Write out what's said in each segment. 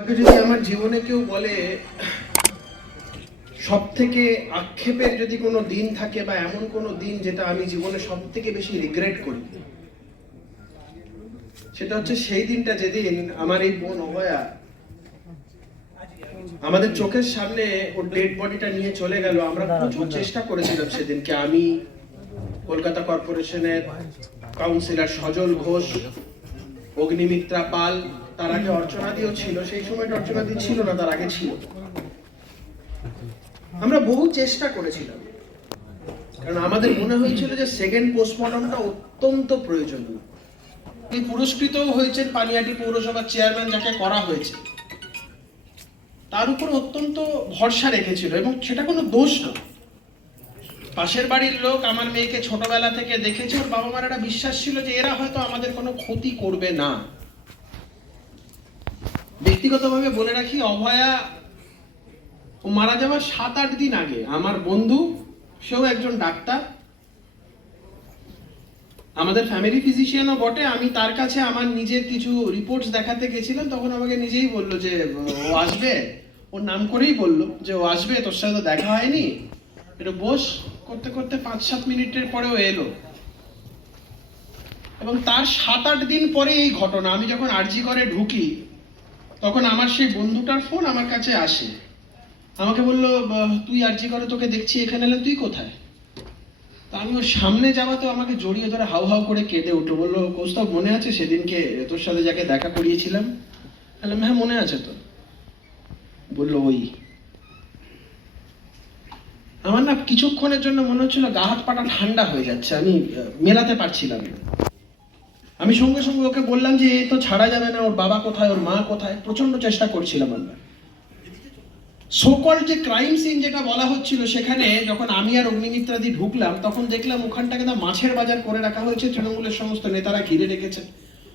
যদি আমার জীবনে কেউ বলে সব থেকে আক্ষেপের যদি কোনো দিন থাকে বা এমন কোনো দিন যেটা আমি জীবনে সব থেকে বেশি রিগ্রেট করি, সেটা হচ্ছে সেই দিনটা যেদিন আমার এই বোন অভয়া আমাদের চোখের সামনে ওর ডেড বডিটা নিয়ে চলে গেল। আমরা প্রচুর চেষ্টা করেছিলাম সেদিনকে, আমি, কলকাতা কর্পোরেশনের কাউন্সিলর সজল ঘোষ, অগ্নিমিত্রা পাল, তার আগে অর্চনাদিও ছিল, সেই সময়টা অর্চনাদি ছিল না, তার আগে ছিল। আমরা বহু চেষ্টা করেছিলাম, কারণ আমাদের মনে হয়েছিল যে সেকেন্ড পোস্টমর্টমটা অত্যন্ত প্রয়োজনীয়। এই পুরস্কৃত হয়েছেন পানিহাটি পৌরসভার চেয়ারম্যান, যাকে করা হয়েছে, তার উপর অত্যন্ত ভরসা রেখেছিল, এবং সেটা কোনো দোষ না। পাশের বাড়ির লোক আমার মেয়েকে ছোটবেলা থেকে দেখেছে, ওর বাবা মার একটা বিশ্বাস ছিল যে এরা হয়তো আমাদের কোনো ক্ষতি করবে না। ব্যক্তিগতভাবে বলে রাখি, অভয়া ও মারা যাওয়ার 7-8 দিন আগে আমার বন্ধু, সেও একজন ডাক্তার, আমাদের ফ্যামিলি ফিজিশিয়ানও বটে, আমি তার কাছে আমার নিজের কিছু রিপোর্টস দেখাতে গেছিলাম। তখন আমাকে নিজেই বললো যে ও আসবে, ওর নাম করেই বললো যে ও আসবে, তোর সাথে তো দেখা হয়নি, একটু বস। করতে করতে 5-7 মিনিটের পরেও এলো, এবং তার 7-8 দিন পরে এই ঘটনা। আমি যখন আরজি করে ঢুকি, তখন আমার সেই বন্ধুটার ফোন আমার কাছে আসে, আমাকে বললো তুই আরজি করে, তোকে দেখছি এখানে এলেন, তুই কোথায়? তা আমি ওর সামনে যাওয়াতে আমাকে জড়িয়ে ধরে হাউ হাউ করে কেঁদে উঠে বললো, কৌস্তব মনে আছে সেদিনকে তোর সাথে যাকে দেখা করিয়েছিলাম? বললাম হ্যাঁ মনে আছে তো। বললো ওই। আমার না কিছুক্ষণের জন্য মনে হচ্ছিল গা হাত পাটা ঠান্ডা হয়ে যাচ্ছে, আমি মেলাতে পারছিলাম না। আমি সঙ্গে সঙ্গে ওকে বললাম যে এ তো ছাড়া যাবে না, ওর বাবা কোথায়, ওর মা কোথায়? প্রচন্ড চেষ্টা করছিলাম আমরা। সোকল যে ক্রাইম সিন যেটা বলা হচ্ছিল, সেখানে যখন আমি আর অগ্নিমিত্রাদি ঢুকলাম, তখন দেখলাম ওখানটাকে না মাছের বাজার করে রাখা হয়েছে, তৃণমূলের সমস্ত নেতারা ঘিরে রেখেছে।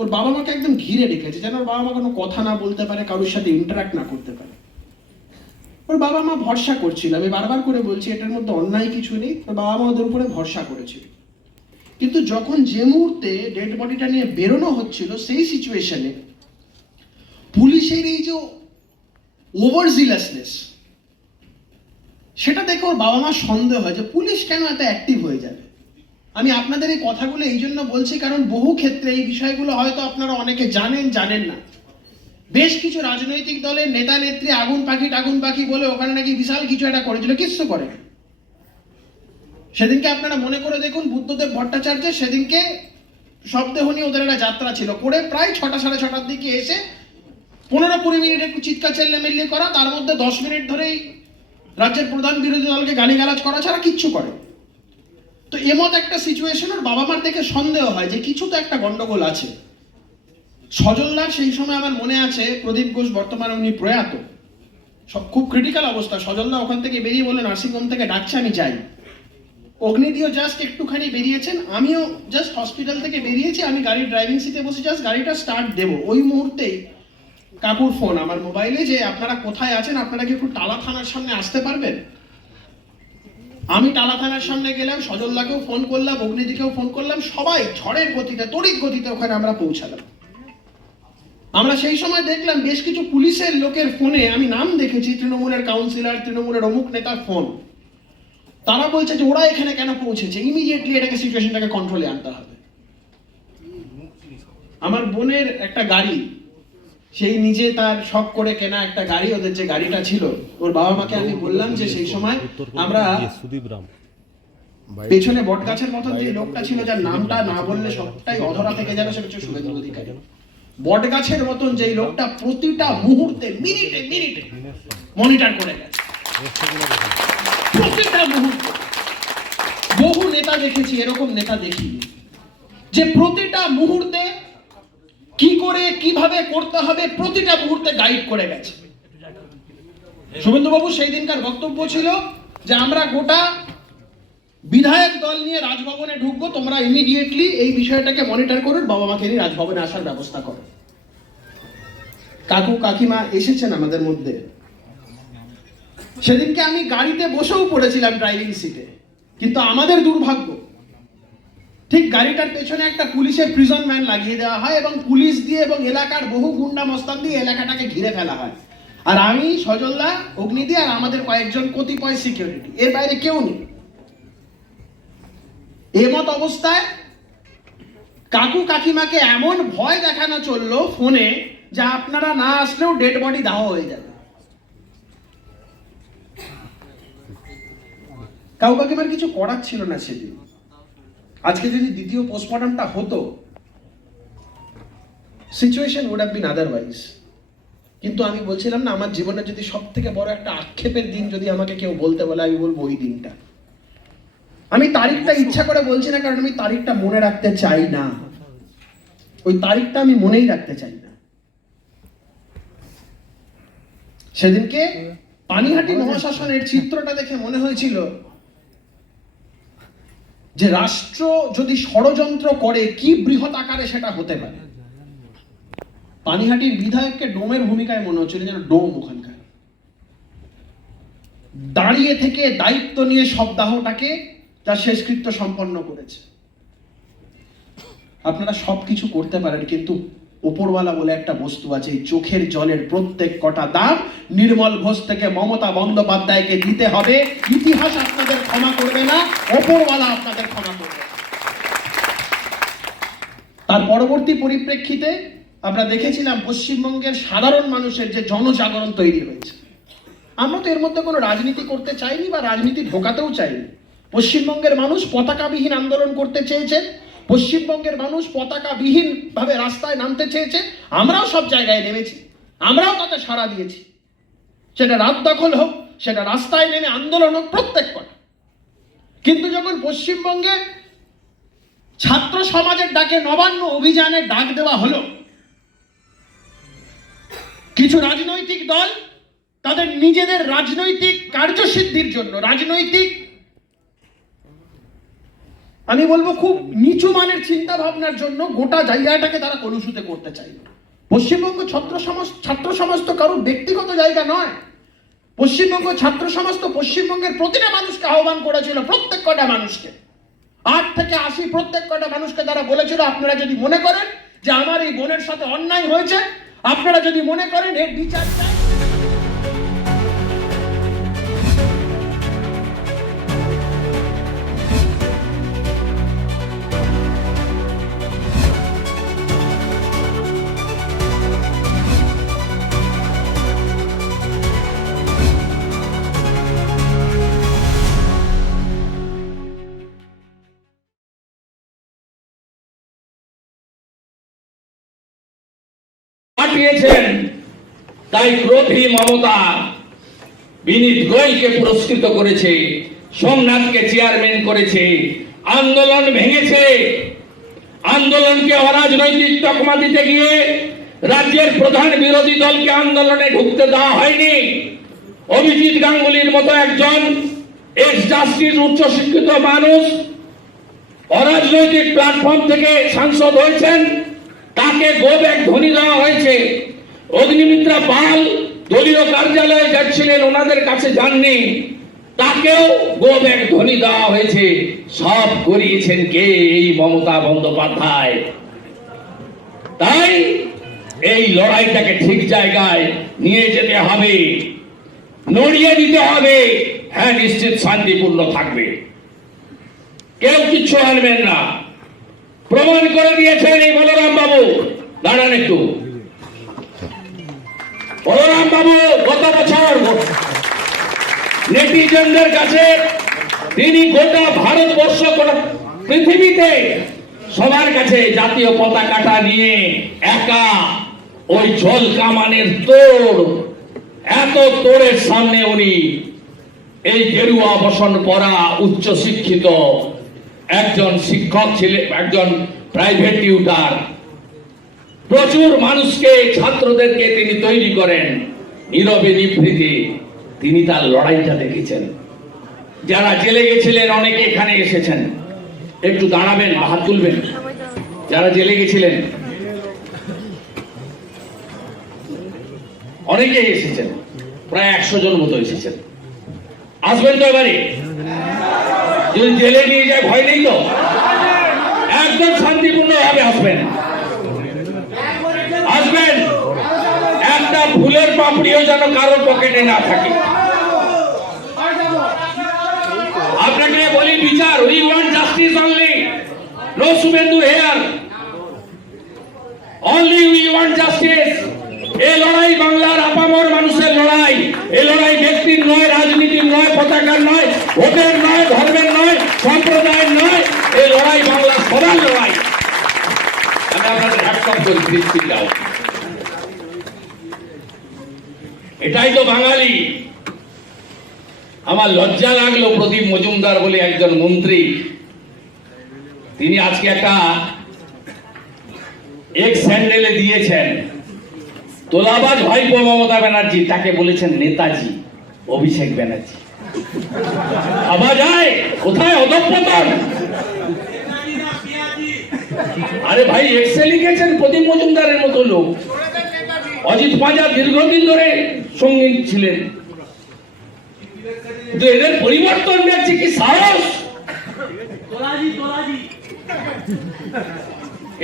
ওর বাবা মাকে একদম ঘিরে রেখেছে, যেন ওর বাবা মা কোনো কথা না বলতে পারে, কারোর সাথে ইন্টারাক্ট না করতে পারে। ওর বাবা মা ভরসা করছিল, আমি বারবার করে বলছি এটার মধ্যে অন্যায় কিছু নেই, ওর বাবা মা ওদের উপরে ভরসা করেছিল। কিন্তু যখন যে মুহূর্তে ডেড বডিটা নিয়ে বেরোনো হচ্ছিল, সেই সিচুয়েশনে পুলিশের এই যে ওভার জিলাসনেস, সেটা দেখে ওর বাবা মা সন্দেহ হয় যে পুলিশ কেন এত অ্যাক্টিভ হয়ে যাবে। আমি আপনাদের এই কথাগুলো এই জন্য বলছি, কারণ বহু ক্ষেত্রে এই বিষয়গুলো হয়তো আপনারা অনেকে জানেন, জানেন না। বেশ কিছু রাজনৈতিক দলের নেতা নেত্রী আগুন পাখি বলে ওখানে নাকি বিশাল কিছু একটা করেছিল, কিচ্ছু করে। সেদিনকে আপনারা মনে করে দেখুন, বুদ্ধদেব ভট্টাচার্য সেদিনকে শবদেহ নিয়ে ওদের একটা যাত্রা ছিল, করে প্রায় 6টা-6:30টার দিকে এসে 15-20 মিনিট একটু চিৎকার চেল্লামিল্লি করা, তার মধ্যে 10 মিনিট ধরেই রাজ্যের প্রধান বিরোধী দলকে গালিগালাজ করা ছাড়া কিচ্ছু করে। তো এমত একটা সিচুয়েশন ওর বাবা মার দেখে সন্দেহ হয় যে কিছু তো একটা গন্ডগোল আছে। সজলদার সেই সময় আমার মনে আছে, প্রদীপ ঘোষ বর্তমানে উনি প্রয়াত, সব খুব ক্রিটিক্যাল অবস্থা। সজলদা ওখান থেকে বেরিয়ে বলে নার্সিংহোম থেকে ডাকছে, আমি যাই। অগ্নিদিও জাস্ট একটুখানি বেরিয়েছেন, আমিও জাস্ট হসপিটাল থেকে বেরিয়েছি, আমি গাড়ির ড্রাইভিং সিটে বসে জাস্ট গাড়িটা স্টার্ট দেবো, ওই মুহূর্তেই কাকুর ফোন আমার মোবাইলে যে আপনারা কোথায় আছেন, আপনারা কি একটু টালা থানার সামনে আসতে পারবেন? আমি টালা থানার সামনে গেলাম, সজলদাকেও ফোন করলাম, অগ্নিদিকেও ফোন করলাম, সবাই ঝড়ের গতিতে, তড়িৎ গতিতে ওখানে আমরা পৌঁছালাম। আমরা সেই সময় দেখলাম বেশ কিছু পুলিশের লোকের ফোনে, আমি নাম দেখেছি, তৃণমূলের কাউন্সিলর, তৃণমূলের অমুক নেতার ফোন, তারা বলছে যে ওরা এখানে কেন পৌঁছেছে, ইমিডিয়েটলি এটাকে সিচুয়েশনটাকে কন্ট্রোলে আনতে হবে। আমার বোনের একটা গাড়ি, সেই নিজে তার শখ করে কেনা একটা গাড়ি, ওদের যে গাড়িটা ছিল, ওর বাবা মাকে আমি বললাম যে সেই সময় আমরা পেছনে বট গাছের মতন যে লোকটা ছিল, যার নামটা না বললে সবটাই অধরা থেকে যাবে, সেটা হচ্ছে শুভেন্দু অধিকারী। বট গাছের মতন যে লোকটা প্রতিটা মুহূর্তে, মিনিটে মিনিটে মনিটর করে গেছে, প্রতিটা মুহূর্তে। বহু নেতা দেখেছি, এরকম নেতা দেখিনি, যে প্রতিটা মুহূর্তে কি করে কিভাবে করতে হবে প্রতিটা মুহূর্তে গাইড করে গেছে। শুভেন্দুবাবু সেই দিনকার বক্তব্য ছিল যে আমরা গোটা বিধায়ক দল নিয়ে রাজভবনে ঢুকবো, তোমরা ইমিডিয়েটলি এই বিষয়টাকে মনিটর করুন, বাবা মাকে নিয়ে রাজভবনে আসার ব্যবস্থা করো। কাকু কাকিমা এসেছেন আমাদের মধ্যে। সেদিনকে আমি গাড়িতে বসেও পড়েছিলাম ড্রাইভিং সিটে, কিন্তু আমাদের দুর্ভাগ্য ঠিক গাড়িটার পেছনে একটা পুলিশের প্রিজন ভ্যান লাগিয়ে দেওয়া হয় এবং পুলিশ দিয়ে এবং এলাকার বহু গুন্ডা মস্তান দিয়ে এলাকাটাকে ঘিরে ফেলা হয়। আর আমি, সজলদা, অগ্নিদি আর আমাদের কয়েকজন কতিপয় সিকিউরিটি, এর বাইরে কেউ নেই। এমত অবস্থায় কাকু কাকিমাকে এমন ভয় দেখানো চললো ফোনে, যা আপনারা না আসলেও ডেড বডি দাহ হয়ে যাবে। কাকু কাকিমার কিছু করার ছিল না সেদিন। আজকে যদি দ্বিতীয় পোস্টমর্টমটা হতো, situation would have been otherwise. কিন্তু আমি বলছিলাম না, আমার জীবনে যদি সব থেকে বড় একটা আক্ষেপের দিন যদি আমাকে কেউ বলতে বলে, আমি বলবো ওই দিনটা। আমি তারিখটা ইচ্ছা করে বলছি না, কারণ আমি তারিখটা মনে রাখতে চাই না। ওই তারিখটা আমি মনেই রাখতে চাই না। সেদিনকে পানিহাটি মহাশ্মশানের চিত্রটা দেখে মনে হয়েছিল যে রাষ্ট্র যদি ষড়যন্ত্র করে কি বৃহৎ আকারে সেটা হতে পারে। পানিহাটির বিধায়ককে ডোমের ভূমিকায় মনে হচ্ছিল, যেন ডোম ওখানকার দাঁড়িয়ে থেকে দায়িত্ব নিয়ে সপ্তাহটাকে তার শেষকৃত্য সম্পন্ন করেছে। আপনারা সবকিছু করতে পারেন, কিন্তু ওপরওয়ালা বলে একটা বস্তু আছে, এই চোখের জলের প্রত্যেক কটা দাগ নির্মল ঘোষ থেকে মমতা বন্দ্যোপাধ্যায়কে দিতে হবে। ইতিহাস আপনাদের ক্ষমা করবে না, ওপরওয়ালা আপনাদের ক্ষমা করবে। তার পরবর্তী পরিপ্রেক্ষিতে আমরা দেখেছিলাম পশ্চিমবঙ্গের সাধারণ মানুষের যে জনজাগরণ তৈরি হয়েছে। আমরা তো এর মধ্যে কোনো রাজনীতি করতে চাইনি বা রাজনীতি ঢোকাতেও চাইনি। পশ্চিমবঙ্গের মানুষ পতাকাবিহীন আন্দোলন করতে চেয়েছেন, পশ্চিমবঙ্গের মানুষ পতাকাবিহীন ভাবে রাস্তায় নামতে চেয়েছে। আমরাও সব জায়গায় নেমেছি, আমরাও তাতে সাড়া দিয়েছি। সেটা রাত দখল হোক, সেটা রাস্তায় নেমে আন্দোলন হোক, প্রত্যেক কটা। কিন্তু যখন পশ্চিমবঙ্গে ছাত্র সমাজের ডাকে নবান্ন অভিযানের ডাক দেওয়া হলো, কিছু রাজনৈতিক দল তাদের নিজেদের রাজনৈতিক কার্যসিদ্ধির জন্য, রাজনৈতিক আমি বলবো খুব নিচু মানের চিন্তা ভাবনার জন্য গোটা জায়গাটাকে তারা কলুষিত করতে চাইল। পশ্চিমবঙ্গ ছাত্র সমাজ তো কারোর ব্যক্তিগত জায়গা নয়। পশ্চিমবঙ্গ ছাত্র সমাজ তো পশ্চিমবঙ্গের প্রতিটা মানুষকে আহ্বান করেছিল, প্রত্যেক কটা মানুষকে, 8 থেকে 80 প্রত্যেক কটা মানুষকে তারা বলেছিল, আপনারা যদি মনে করেন যে আমার এই বোনের সাথে অন্যায় হয়েছে, আপনারা যদি মনে করেন এর বিচার চাই, পাঠিয়েছেন। তাই ক্রোধী মমতা বিনীত গোয়েলকে পুরস্কৃত করেছে, সোমনাথকে চেয়ারম্যান করেছে, আন্দোলন ভেঙেছে। আন্দোলনকে অরাজনৈতিক তকমা দিতে গিয়ে রাজ্যের প্রধান বিরোধী দলকে আন্দোলনে ঢুকতে দেওয়া হয়নি। অভিজিৎ গাঙ্গুলির মতো একজন এক্স জাস্টিস উচ্চশিক্ষিত মানুষ অরাজনৈতিক প্ল্যাটফর্ম থেকে সাংসদ হয়েছেন, তাকে গো ব্যাক ধ্বনি দেওয়া হয়েছে। অগ্নিমিত্রা পাল দলীয় কার্যালয়ে যাচ্ছিলেন, ওনাদের কাছে যাননি, তাকেও গো ব্যাক ধ্বনি দেওয়া হয়েছে। সব করিয়েছেন কে? এই মমতা বন্দ্যোপাধ্যায়। তাই এই লড়াইটাকে ঠিক জায়গায় নিয়ে যেতে হবে, নড়িয়ে দিতে হবে। হ্যাঁ, নিশ্চিত শান্তিপূর্ণ থাকবে, কেউ কিচ্ছু আনবেন না। প্রমাণ করে দিয়েছেন এই বলরাম বাবু। দাঁড়ান একটু, বলরাম বাবু গত বছর নেটিজনদের কাছে তিনি গোটা ভারতবর্ষ, গোটা পৃথিবীতে সবার কাছে জাতীয় পতাকাটা নিয়ে একা ওই জল কামানের তোড়, এত তোড়ের সামনে উনি এই গেরুয়া বসন পরা উচ্চ শিক্ষিত একজন শিক্ষক ছিলেন, একজন প্রাইভেট টিউটার। প্রচুর মানুষকে, ছাত্রদেরকে তিনি তৈরি করেন নীরবে নিভৃতে। তিনি তার লড়াইটা দেখেছেন। যারা জেলে গেছিলেন অনেকে এখানে এসেছেন, একটু দাঁড়াবেন, হাত তুলবেন। যারা জেলে গেছিলেন অনেকেই এসেছেন, প্রায় 100 জন মতো এসেছেন। আসবেন তো এবারে? যদি জেলে নিয়ে যায় ভয় নেই তো? একদম শান্তিপূর্ণভাবে আসবেন, আসবেন। একটা ফুলের পাপড়িও যেন কারোর পকেটে না থাকে। আপনাকে বলি বিচার, we want justice only, no Suvendu here, only we want justice. এই লড়াই বাংলার আপামর মানুষের লড়াই। এই লড়াই ব্যক্তির নয়, রাজনীতির নয়, পতাকার নয়, ভোটের নয়, ধর্মের নয়, সম্প্রদায়ের নয়। এই লড়াই বাংলার সবার লড়াই। আমি আপনাদের হ্যাটসঅপ করি, প্লিজ যাও। এটাই তো বাঙালি। আমার লজ্জা লাগলো, প্রদীপ মজুমদার বলে একজন মন্ত্রী, তিনি আজকে একটা এক স্যান্ডেলে দিয়েছেন, তোলাবাজ ভাইপো মমতা ব্যানার্জি, তাকে বলেছেন নেতাজি অভিষেক ব্যানার্জি। ভাবা যায় কোথায় অধঃপতন। আরে ভাই, এক্সে লিখেছেন প্রদীপ মজুমদারের মতো লোক। অজিত পাঁজা দীর্ঘদিন ধরে সঙ্গী ছিলেন, কিন্তু এদের পরিবর্তন দেখছি কি সাহস।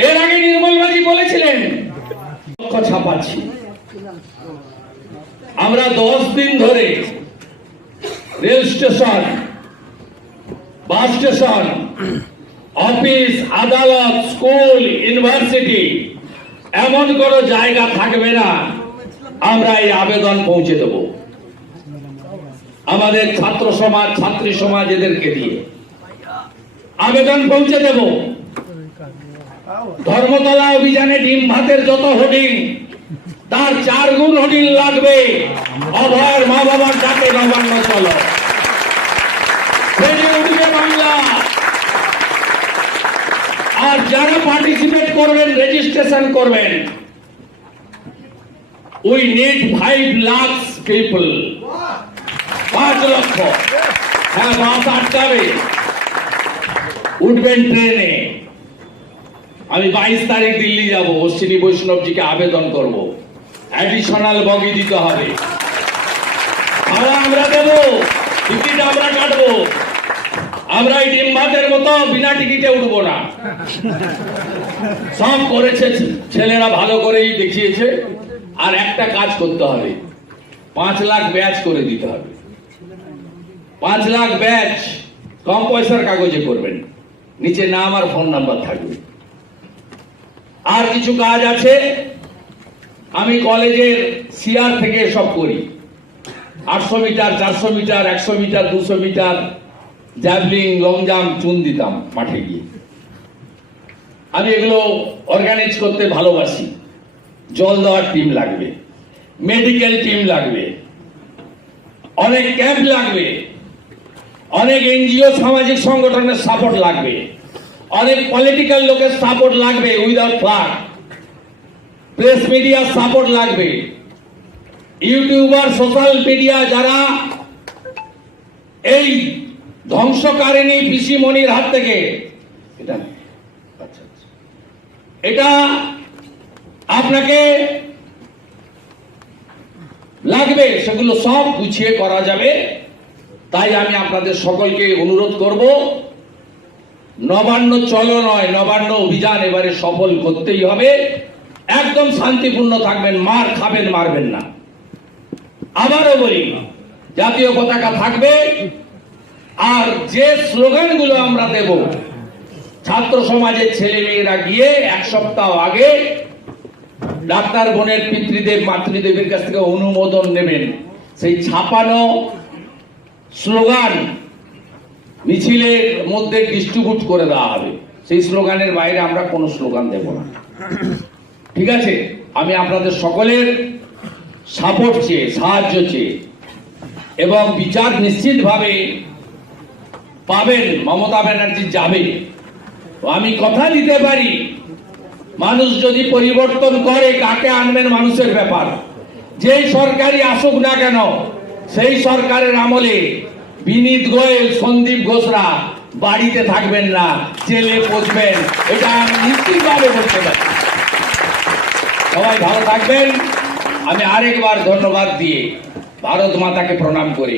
এর আগে নির্মলবাজি বলেছিলেন লক্ষ ছাপাচ্ছি। আমরা 10 দিন ধরে rail station, bus station, office, আদালত, স্কুল, ইউনিভার্সিটি, এমন কোন জায়গা থাকবে না আমরা এই আবেদন পৌঁছে দেব। আমাদের ছাত্র সমাজ, ছাত্রী সমাজ, এদেরকে দিয়ে আবেদন পৌঁছে দেব। ধর্মতলা অভিযানে ডিম ভাতের যত হোর্ডিং, তার 4 গুণ হোর্ডিং লাগবে। অভয়ের মা বাবার ডাকে নবান্ন চলো, বেড়ে উঠবে বাংলা। আর যারা পার্টিসিপেট করবেন, রেজিস্ট্রেশন করবেন, উই নিড 5 লাখ পিপল, 5 লক্ষ। হ্যাঁ, বাস আটকাবে, উঠবেন ট্রেনে। আমি 22 তারিখ দিল্লি যাব, অশ্বিনী বৈষ্ণবজিকে আবেদন করব, অ্যাডিশনাল বগি দিতে হবে। ভাড়া আমরা দেব, টিকিট আমরা কাটবো। আমরা এই ডিম ভাতের মতো বিনা টিকিটে উঠবো না। সব করেছে ছেলেরা, ভালো করেই দেখিয়েছে। আর একটা কাজ করতে হবে, 5 লাখ ব্যাচ করে দিতে হবে। 5 লাখ ব্যাচ কম পয়সার কাগজে করবেন, নিচে নাম আর ফোন নাম্বার থাকবে। আর কিছু কাজ আছে, আমি কলেজের সিআর থেকে সব করি। 800 metre, 400 metre, 100 metre, 200 metre, javelin, long jump, চুন দিতাম মাঠে গিয়ে। আমি এগুলো অর্গানাইজ করতে ভালোবাসি। জল দেওয়ার টিম লাগবে, মেডিকেল টিম লাগবে, অনেক ক্যাম্প লাগবে, অনেক এনজিও সামাজিক সংগঠনের সাপোর্ট লাগবে, অনেক পলিটিক্যাল লোকের সাপোর্ট লাগবে উইদাউট ফ্ল্যাগ, প্রেস মিডিয়ার সাপোর্ট লাগবে, ইউটিউবার, সোশ্যাল মিডিয়া যারা এই ধ্বংসকারিণী পিসিমণির হাত থেকে, এটা আপনাকে লাগবে, সেগুলো সব গুছিয়ে করা যাবে। তাই আমি আপনাদের সকলকে অনুরোধ করব, নবান্ন চলো নয়, নবান্ন অভিযান এবারে সফল করতেই হবে। একদম শান্তিপূর্ণ থাকবেন, মার খাবেন, মারবেন না। আবারও বলি, জাতীয় পতাকা থাকবে। আর যে স্লোগানগুলো আমরা দেব, ছাত্র সমাজের ছেলে মেয়েরা গিয়ে 1 সপ্তাহ আগে ডাক্তার বোনের পিতৃদেব, মাতৃদেবের কাছ থেকে অনুমোদন নেবেন। সেই ছাপানো স্লোগান মিছিলের মধ্যে ডিস্ট্রিবিউট করে দেওয়া হবে। সেই স্লোগানের বাইরে আমরা কোনো স্লোগান দেব না, ঠিক আছে? আমি আপনাদের সকলের সাপোর্ট চেয়ে, সাহায্য চেয়ে, এবং বিচার নিশ্চিতভাবে পাবেন। মমতা ব্যানার্জি যাবে, আমি কথা দিতে পারি, মানুষ যদি পরিবর্তন করে, কাকে আনবেন মানুষের ব্যাপার। যেই সরকারই আসুক না কেন, সেই সরকারের আমলে বিনীত গোয়েল, সন্দীপ ঘোষরা বাড়িতে থাকবেন না, জেলে পচবেন, এটা আমি নিশ্চিতভাবে বলতে পারি। সবাই ভালো থাকবেন। আমি আরেকবার ধন্যবাদ দিয়ে ভারত মাতাকে প্রণাম করি।